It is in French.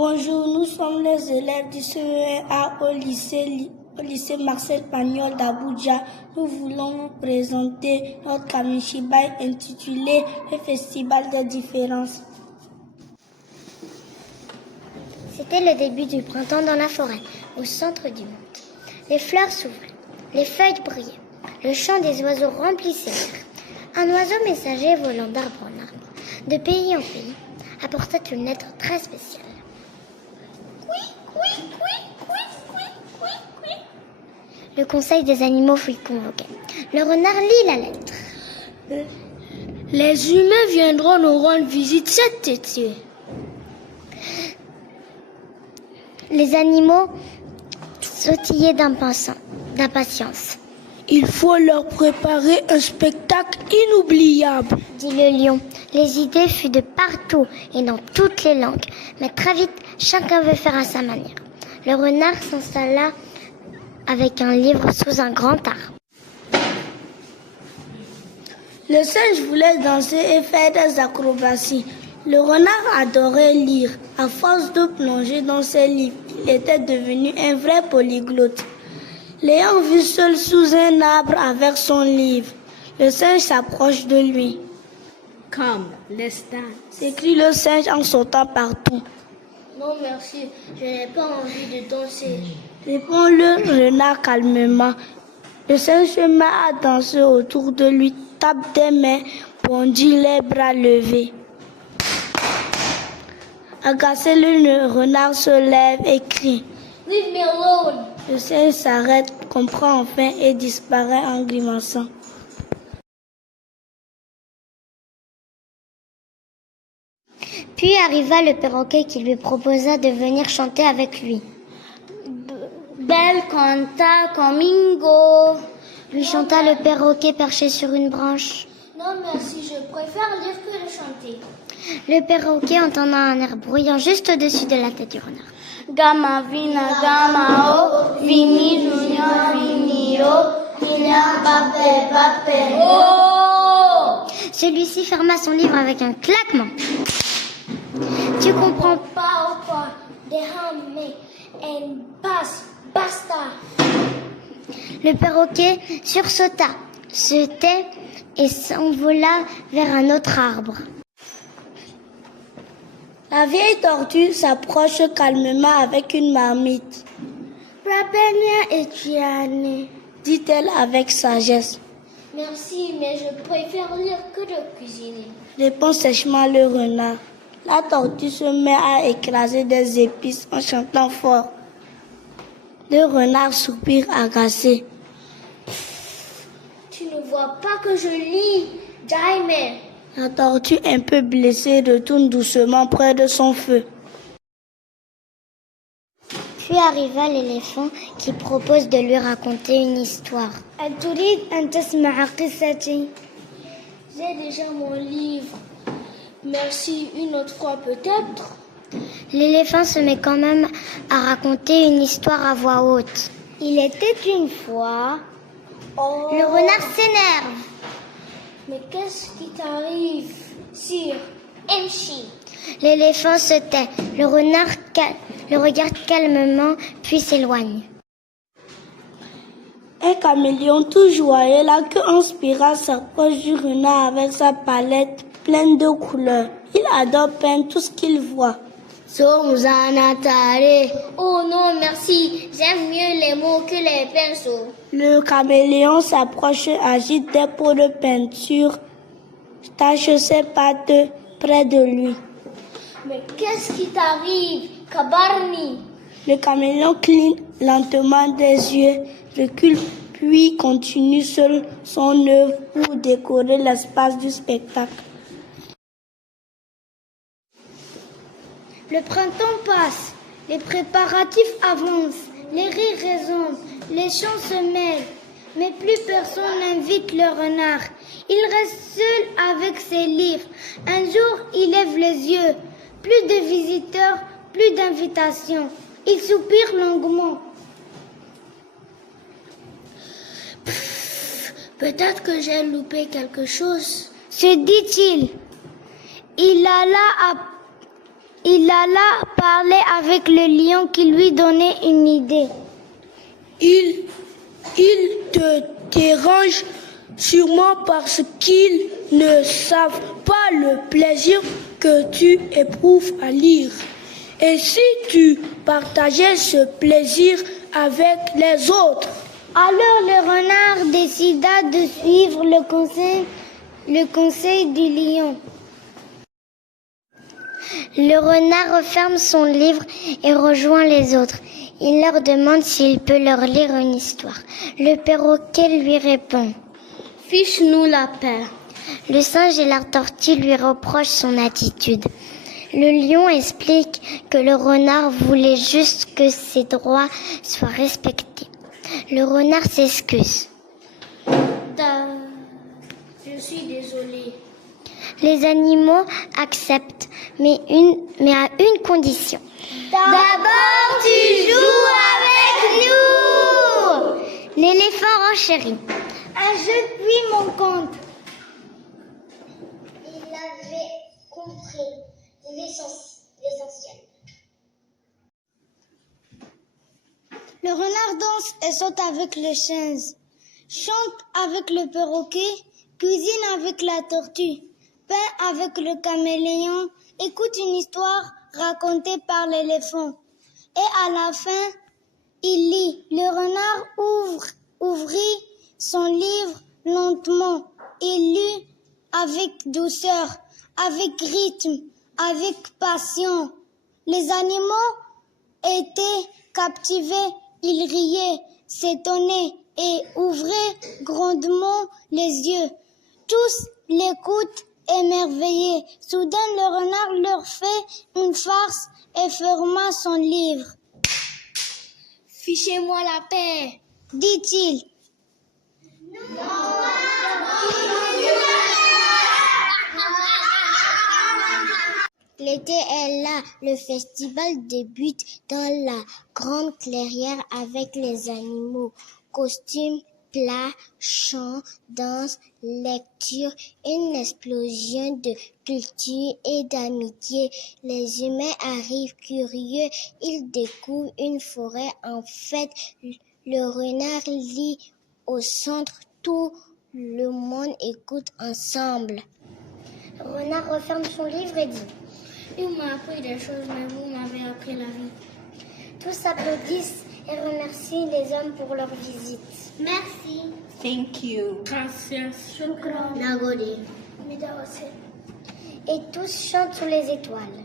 Bonjour, nous sommes les élèves du CE1A au lycée Marcel Pagnol d'Abuja. Nous voulons vous présenter notre Kamishibai intitulé le Festival des différences. C'était le début du printemps dans la forêt, au centre du monde. Les fleurs s'ouvraient, les feuilles brillaient, le chant des oiseaux remplissait l'air. Un oiseau messager volant d'arbre en arbre, de pays en pays, apportait une lettre très spéciale. Le conseil des animaux fut convoqué. Le renard lit la lettre. Les humains viendront nous rendre visite cet été. Les animaux sautillaient d'impatience. Il faut leur préparer un spectacle inoubliable, dit le lion. Les idées furent de partout et dans toutes les langues. Mais très vite, chacun veut faire à sa manière. Le renard s'installa avec un livre sous un grand arbre. Le singe voulait danser et faire des acrobaties. Le renard adorait lire. À force de plonger dans ses livres, il était devenu un vrai polyglotte. L'ayant vu seul sous un arbre avec son livre, le singe s'approche de lui. « Come, let's dance » s'écrie le singe en sautant partout. « Non merci, je n'ai pas envie de danser » répond le renard calmement. Le singe se met à danser autour de lui, tape des mains, bondit les bras levés. Agacé, le renard se lève et crie. « Leave me alone » Le singe s'arrête, comprend enfin et disparaît en grimaçant. Puis arriva le perroquet qui lui proposa de venir chanter avec lui. Bel canta conmigo, lui chanta le perroquet perché sur une branche. Non merci, je préfère lire que de chanter. Le perroquet entendant un air bruyant juste au-dessus de la tête du renard. Gama vina gama o, vini junior vinio, vina pape pape. Oh! Celui-ci ferma son livre avec un claquement. Tu comprends pas ou pas? Déjame en paz, basta. Le perroquet sursauta, se tait et s'envola vers un autre arbre. La vieille tortue s'approche calmement avec une marmite. Rapenia Etiane, dit-elle avec sagesse. Merci, mais je préfère lire que de cuisiner, répond sèchement le renard. La tortue se met à écraser des épices en chantant fort. Le renard soupire agacé. Tu ne vois pas que je lis, Jaime. La tortue, un peu blessée, retourne doucement près de son feu. Puis arriva l'éléphant qui propose de lui raconter une histoire. J'ai déjà mon livre. Merci, une autre fois peut-être. L'éléphant se met quand même à raconter une histoire à voix haute. Il était une fois... Oh. Le renard s'énerve. Mais qu'est-ce qui t'arrive, sire? Emchi. L'éléphant se tait. Le renard le regarde calmement, puis s'éloigne. Un caméléon tout joyeux, la queue en spirale, s'approche du renard avec sa palette pleine de couleurs. Il adore peindre tout ce qu'il voit. Oh non, merci. J'aime mieux les mots que les pinceaux. Le caméléon s'approche, agite des pots de peinture, tâche ses pattes près de lui. Mais qu'est-ce qui t'arrive, Kabarni? Le caméléon cligne lentement des yeux, recule, puis continue seul son œuvre pour décorer l'espace du spectacle. Le printemps passe, les préparatifs avancent, les rires résonnent, les chants se mêlent, mais plus personne n'invite le renard. Il reste seul avec ses livres. Un jour, il lève les yeux. Plus de visiteurs, plus d'invitations. Il soupire longuement. Peut-être que j'ai loupé quelque chose, se dit-il. Il alla Il alla parler avec le lion qui lui donnait une idée. Il te dérange sûrement parce qu'ils ne savent pas le plaisir que tu éprouves à lire. Et si tu partageais ce plaisir avec les autres? Alors le renard décida de suivre le conseil du lion. Le renard referme son livre et rejoint les autres. Il leur demande s'il peut leur lire une histoire. Le perroquet lui répond: Fiche-nous la paix. Le singe et la tortue lui reprochent son attitude. Le lion explique que le renard voulait juste que ses droits soient respectés. Le renard s'excuse. Je suis désolée. Les animaux acceptent, mais à une condition. D'abord, tu joues avec nous! L'éléphant renchérit. Ajoute puis mon compte. Il avait compris l'essentiel. Le renard danse et saute avec le singe, chante avec le perroquet, cuisine avec la tortue, peint avec le caméléon, écoute une histoire racontée par l'éléphant. Et à la fin, il lit. Le renard ouvrit son livre lentement et lut avec douceur, avec rythme, avec passion. Les animaux étaient captivés, ils riaient, s'étonnaient et ouvraient grandement les yeux. Tous l'écoutent émerveillés. Soudain, le renard leur fait une farce et ferma son livre. Fichez-moi la paix, dit-il. L'été est là, le festival débute dans la grande clairière avec les animaux. Costumes, plats, chants, danse, lecture, une explosion de culture et d'amitié. Les humains arrivent curieux, ils découvrent une forêt en fête. Le renard lit au centre, tout le monde écoute ensemble. Le renard referme son livre et dit: il m'a appris des choses, mais vous m'avez appris la vie. Tous applaudissent et remercient les hommes pour leur visite. Merci. Thank you. Gracias. Nagode. Et tous chantent sous les étoiles.